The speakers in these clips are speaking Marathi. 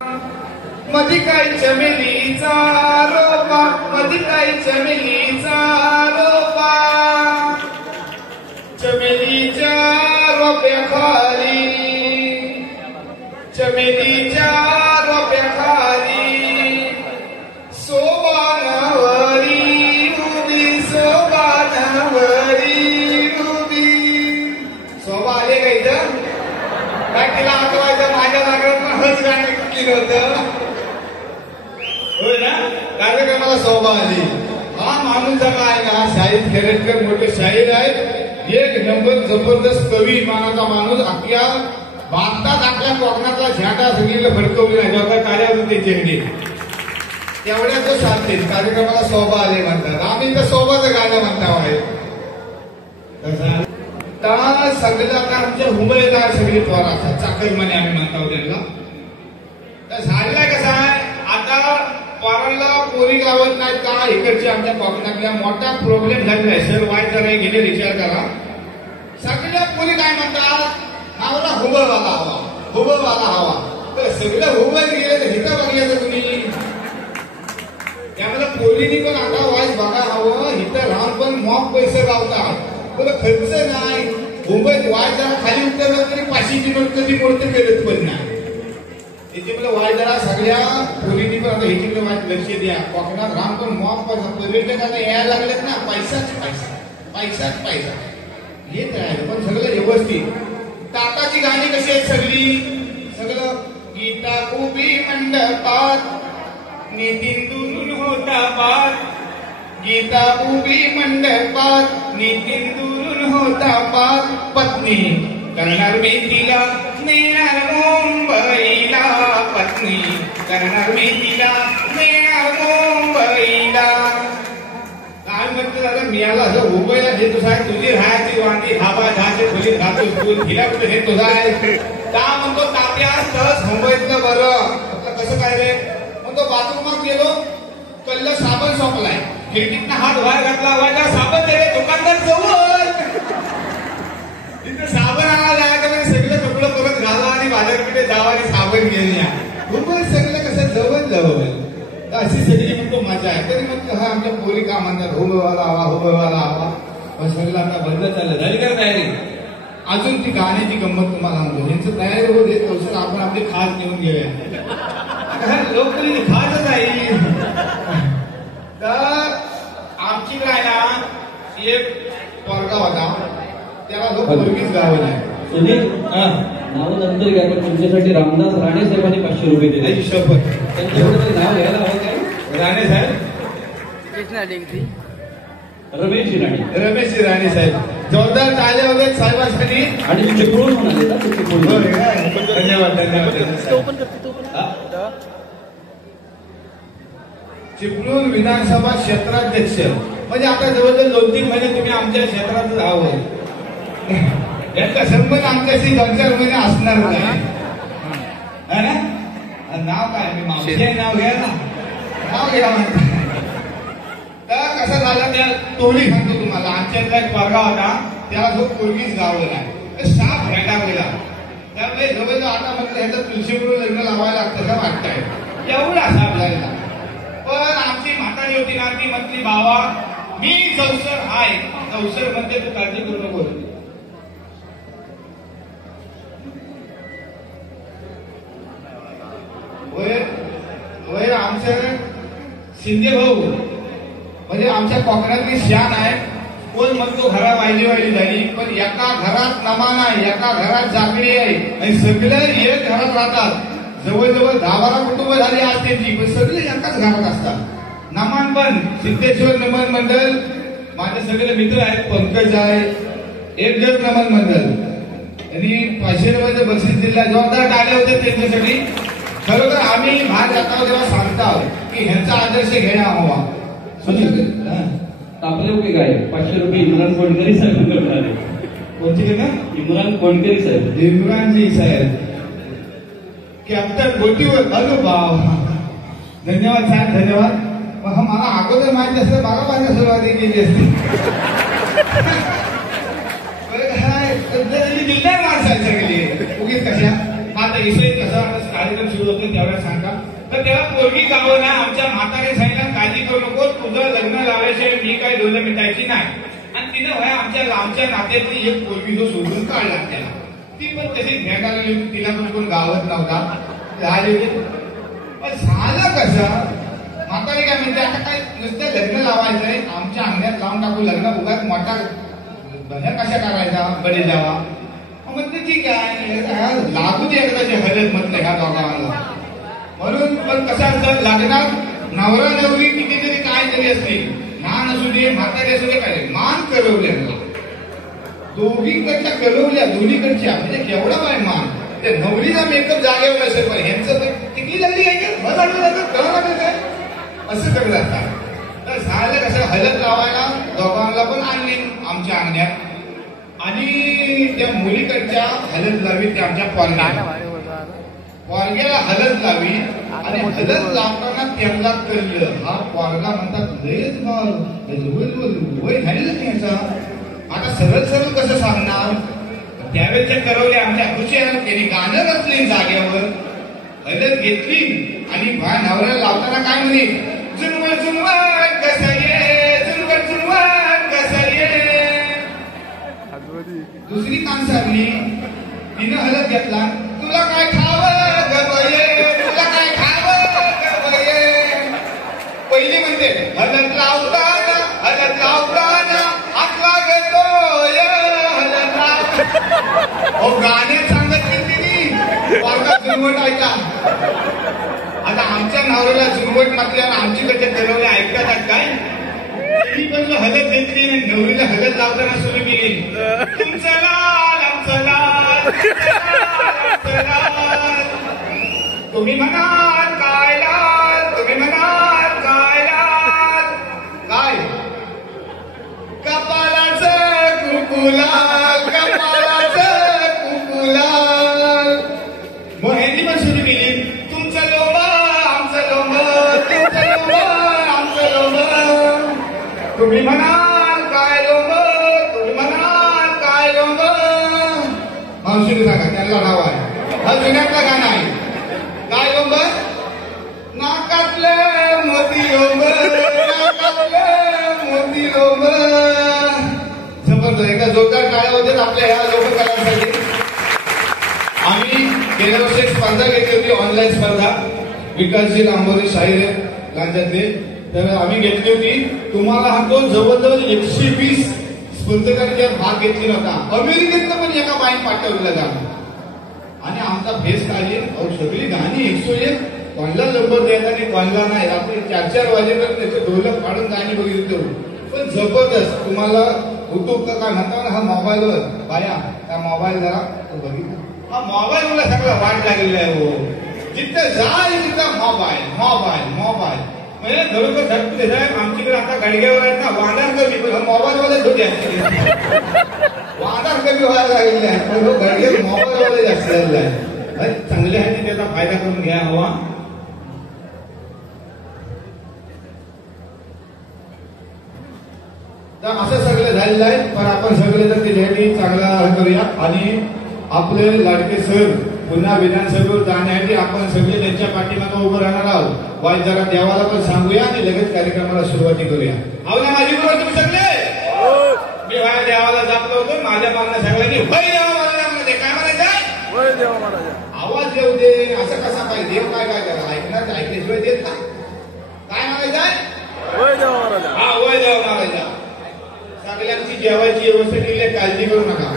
मधी काही चमेलीचा रोपा, मधी काही चमेलीचा रोपा, चमेलीच्या रोप्याखाली, चमेलीच्या रोप्याखाली सोबानावरी उभी, सोबानावरी उभी. शोभा आले का इथं? काय तिला आठवायचं माझ्या जागेवर पण हच गाणं केलं होतं. होय ना? कार्यक्रमाला शोभा आली. हा माणूस जगा आहे ना, शाहीर खेरेटकर मोठे शाहीर आहेत, एक नंबर जबरदस्त कवी मानाचा माणूस. अख्ख्या भारतात आपल्या कोकणातला झेंडा सगळीला फडकवली नाही, जेव्हा काढ्या होते झेंडे तेवढ्या तो साधते. कार्यक्रमाला शोभा आले म्हणतात. आम्ही तर शोभाचं गाणं म्हणता आहे. सगळं आता आमच्या हुंबईदार सगळी पोरा चाकरमाने आम्ही म्हणतो त्यांना. तर झालेला कसा आहे, आता पोरांना पोरी गावत नाही का इकडच्या आमच्या कोकणातल्या मोठा प्रॉब्लेम झालेला आहे. सर वाय जरा गेले विचार करा. सगळ्या पोरी काय म्हणतात, आम्हाला हुबळवाला हवा, हुबळवाला हवा. तर सगळं हुबळत गेले तर हिथं बघायचं तुम्ही. त्यामुळे पोरीनी पण आता वाईस बघा हवं. इथं राहून पण मॉक पैसे गावतात, तुला खर्च नाही. मुंबईत वाय जरा खाली उतरलं तरी 500ची नोट कधी मोडते करत पण नाही. त्याच्यामुळे वाय जरा सगळ्या पोरींनी पण आता ह्याच्याकडे वाईट लक्ष द्या. कोकणात राम पण मॉक पैसा, पर्यटकांना यायला लागलेत ना, पैसाच पैसा, पैसाच पैसा येत आहे. पण सगळं व्यवस्थित. टाटाची गाणी कशी आहेत सगळी, सगळं गीता उभी मंडपात, नितीन दुरून होता बात, गीता उभी मंडपात, नितीन दुरून होता पात, पत्नी करणार मी तिला नेणार मुंबईला, पत्नी करणार मी तिला नेणार मुंबईला. काय म्हणतो दादा, मी आला असं मुंबईला नेतो साहेब, तुझी राहायची वांदी धाबा दहाचे खोलीत राहतो तू, तिला कुठे नेतो साहेब. का म्हणतो तात्या सहज मुंबईतलं बरं. कसं काय रे म्हणतो, बाथरूमात गेलो, कल्ला साबण संपलाय, खिडकीतनं हात बाहेर घातला, वाजा साबण दे रे, दुकानदार जवळ. तिथे साबण आणायला जायचं म्हणजे सगळं कपडं परत घाला आणि बाजारकडे जावा आणि साबण घेऊन या. मुंबईत सगळं कसं जवळ जवळ. अशी सगळी म्हणतो मजा आहे. तरी म्हणतो हा आमच्या पोरी का म्हणतात, हुबळवाला हवा, हुबळवाला हवा. पण सगळं आता बंद चाललं. झाली का तयारी? अजून ती गाण्याची गंमत तुम्हाला म्हणतो. यांचं तयारी होत येत अवसर आपण आपली खास घेऊन घेऊया. लोकरी खासच आहे. तर आमची काय ना, एक पोरगा होता, त्याला लोक पोरगीच गावं नाही. सुनील नाव नंतर घ्या, पण तुमच्यासाठी रामदास राणे साहेबांनी 500 रुपये दिले. शपथ. त्यांच्याकडे नाव घ्यायला हवं काय? राणे साहेब, रमेश राणे, रमेश राणे साहेब. जोरदार टाळ्या वगैरे साहेबांसाठी. आणि चिपळूण म्हणाले ना, चिपळूण. धन्यवाद धन्यवाद. चिपळूण विधानसभा क्षेत्राध्यक्ष म्हणजे आता जवळजवळ 2-3 महिने तुम्ही आमच्या क्षेत्रातच आहोत. याचा संबंध आमच्याशी 2-4 महिने असणार नाही. नाव काय, मी मावशी नाव घ्या ना, नाव घ्या. तर कसं झालं, त्या टोळी सांगतो तुम्हाला. आमच्यातला एक पोरगा होता, त्याला जो पोरगीच गावं नाही, साप भेटा गेला. त्यामुळे जवळजवळ आता म्हटलं ह्याचं तुळशीबरोबर लग्न लावायला लागतं का वाटतंय, एवढा साप झालेला. पण आमची म्हातारी होती ना, ती म्हटली बाबा मी जवसर आहे, जवसर म्हणजे तू काळजी करू नको. वय आमचे शिंदे भाऊ म्हणजे आमच्या कोकणातली शान आहे. कोण म्हणतो घरा वायली वायली झाली, पण एका घरात नमान आहे, एका घरात जाकडी आहे आणि सगळे एक घरात राहतात. जवळजवळ 10-12 कुटुंब झाली आज त्यांची, पण सगळे एकाच घरात असतात. नमान पण सिद्धेश्वर नमन मंडळ, माझे सगळे मित्र आहेत, पंकज आहे, एक जण नमन मंडळ आणि 500 रुपयाचे बक्षीस दिला. जोरदार टाळ्या होते त्यांच्यासाठी. खरोखर आम्ही बाहेर जाता तेव्हा सांगतो की ह्यांचा आदर्श घेणं हवा. आपले ओके काय 500 रुपये इम्रान कोणकरी साहेब मिळाले. कोणती ना, इम्रान कोणकरी साहेब, इम्रानजी साहेब, कॅप्टन बोटीवर. अरे बाव, धन्यवाद साहेब, धन्यवाद. मला अगोदर माहिती असतं, मला माझ्या सुरुवाती केली असते. दिलदार माणसं सगळी उगीच कशा. आता विषय कसा कार्यक्रम सुरू होतो त्यावेळेस तर तेव्हा पोरगी गावं ना आमच्या म्हातारे साईला काळजी करू नको, तुझं लग्न लावल्याशिवाय मी काही डोलं मिटायची नाही. आणि तिनं होय आमच्या नात्यातली एक पोरगी जो सोडून काढला त्याला, ती पण तशी भेटायला गेली, तिला पण कोण गावत नव्हता. पण झालं कसं, म्हातारी काय म्हणते आता काय नुसतं लग्न लावायचंय, आमच्या अंगण्यात लावून टाकू लग्न, उगाच मोठा बंधन कशा करायचा, बडे जावा. म्हणते ठीक आहे लागू दे एकदाची हळद म्हटलं ह्या दोघांना. म्हणून पण कसं असतं लग्नात नवरा नवरी कितीतरी काय तरी असते, लहान असू दे म्हातारी असू दे, काय मान करवल्या दोघीकडच्या करवल्या, दोन्हीकडच्या, म्हणजे केवढा पाय मान. त्या नवरीचा मेकअप जागेवर असेल पण ह्यांचं टिकली लागली काय काय असं करत असतात. तर झालं कसं हळद लावायला दोघांना पण आणले आमच्या अंगण्यात, आणि त्या मुलीकडच्या हळद लावी त्या आमच्या पोरग्याला हळद लावी, आणि हळद लावताना त्यांना कळलं हा पोरगा म्हणतात लयच वय झालेलं नाही याचा. आता सरळ सरळ कसं सांगणार, त्यावेळेच्या करवल्या आमच्या खुशी त्यांनी गाणं रचले जागेवर, हळद घेतली आणि नवऱ्याला लावताना काय म्हणे, जुनवण जुनवण कसं ये, जुनवण जुनवण कसं ये. दुसरी कान सारली, तिनं हळद घेतला, तुला काय खावं गबये, तुला काय खावं गबये. पहिली म्हणते हळद लावताना हातला घेतोय हळद लाव. गाण्यात सांगत की तिने पोरगा जुनवट ऐका. आता आमच्या नवऱ्याला जुनवट म्हटल्यावर आमच्याकडच्या ठरवल्या ऐकतात काय. ती पण हळद घेतली आणि नवरीला हळद लावताना सुरू केली, तुमचं लाल आमचं लाल, तुम्ही म्हणाल काय लाल, तुम्ही म्हणाल काय लाल, काय कपाळाचं कुकुलाल, कपाळाचं कुकुलाल. मग ह्यांनी पण सुरू केली, तुमचं लोंब आमचं लोंब, तुमचं लोंब आमचं लोंब, तुम्ही म्हणाल काय लोंब, तुम्ही म्हणाल काय लोंब. मावशीने सांगा त्यांना नाव आहे, हा जुन्यातला गाणं आहे. काय लोंब, नाकातलं मोती लोंब, नाकातलं मोती लोंब. जबरदस्त, एकदा जोरदार टाळ्या होत्या आपल्या ह्या लोककलांसाठी. आम्ही गेल्या वर्षी एक स्पर्धा घेतली होती, ऑनलाईन स्पर्धा, विकासजी आंबोरे शाहीर राज्यातले. तर आम्ही घेतली होती, तुम्हाला हा तो जवळजवळ 120 स्पर्धकांनी भाग घेतलेला होता. अमेरिकेतनं पण एका बाईन पाठवलेला गाणं, आणि आमचा फेस काढली, सगळी गाणी 101, कोणला नंबर द्यायचा आणि कोणला नाही. रात्री 4-4 वाजेपर्यंत त्याचे ढोलक काढून गाणी बघितली होती. पण जबरदस्त. तुम्हाला युट्यूब काय म्हणता हा मोबाईलवर बाया, त्या मोबाईल जरा बघितलं, हा मोबाईल मला सगळं वाट लागलेला आहे. हो जिथं जाईल तिथं मोबाईल मोबाईल मोबाईल, म्हणजे खरोखर झटपट साहेब आमच्याकडे आता गाडग्यावर आहेत ना वादार कमी, पण मोबाईलवाले थोडी असते, वादार कमी व्हायला लागलेले आहे, पण गाडगे मोबाईलवाले जास्त झालेला आहे. चांगले आहे त्याचा फायदा करून घ्या हवा. तर असं सगळं झालेलं आहे. पण आपण सगळे जर त्याच्यासाठी चांगला करूया, आणि आपले लाडके सर पुन्हा विधानसभेवर जाण्यासाठी आपण सगळे त्यांच्या पाठीमागे उभं राहणार आहोत. वाईट जरा देवाला पण सांगूया आणि लगेच कार्यक्रमाला सुरुवाती करूया. अहो ना माझी बरोबर तुम्ही सगळे, मी माझ्या देवाला जातलो होतो, माझ्या मागण्या सगळ्यांनी वय देवा महाराजांमध्ये काय म्हणायचं, वय देवा महाराजा, आवाज देऊ दे. असं कसा पाहिजे, देव काय काय करा ऐकणार, ऐकल्याशिवाय देत ना, काय म्हणायचं, वय देवा महाराजा. हा वय देवा महाराजा. सगळ्यांची जेवायची व्यवस्था केली, काळजी करू नका.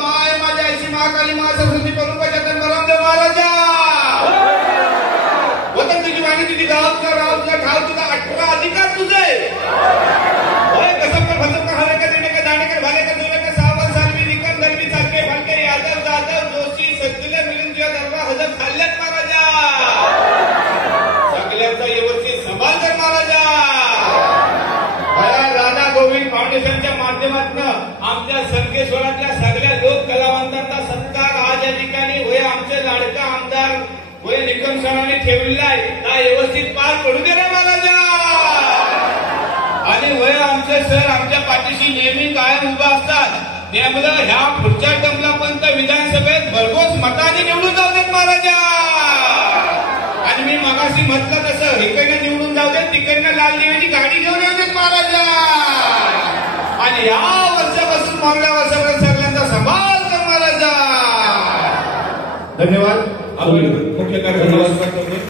बाय माझ्या आईची महाकाली महासरस्वती करून पाहिजे बरामदेव महाराजा. वतन तुझी वाणी तुझी गावचा रावचा ठाव तुझा 18 अधिकार तुझे. कसं कर फसं कर हवे का देणे का दाणे कर भाले का दोले का सावध सालवी निकम धर्मी चालके फालके यादव जाधव जोशी सगळे मिळून तुझ्या दरबार हजर खाल्ल्यात महाराजा. सगळ्यांचा व्यवस्थित सांभाळ कर महाराजा. राधा गोविंद फाउंडेशनच्या माध्यमातून आमच्या संकेश्वरातल्या सगळ्या लोक कलावंतांचा सत्कार आज या ठिकाणी होय आमचे लाडका आमदार होय निकम सरांनी ठेवलेला आहे, त्या व्यवस्थित पार पडू दे रे महाराजा. आणि होय आमचे सर आमच्या पाठीशी नेहमी कायम उभा असतात, त्यामुळे ह्या पुढच्या टर्मला पण विधानसभेत भरघोस मताने निवडून जाऊ देत महाराजा. म्हटलं तसं इकडनं निवडून जाऊ देत, तिकडनं लाल दिव्याची गाडी घेऊन येऊ देत महाराजा. आणि या वर्षापासून मागल्या वर्षापर्यंत सगळ्यांचा सांभाळ कर महाराजा. धन्यवाद. आपण मुख्य कार्यक्रम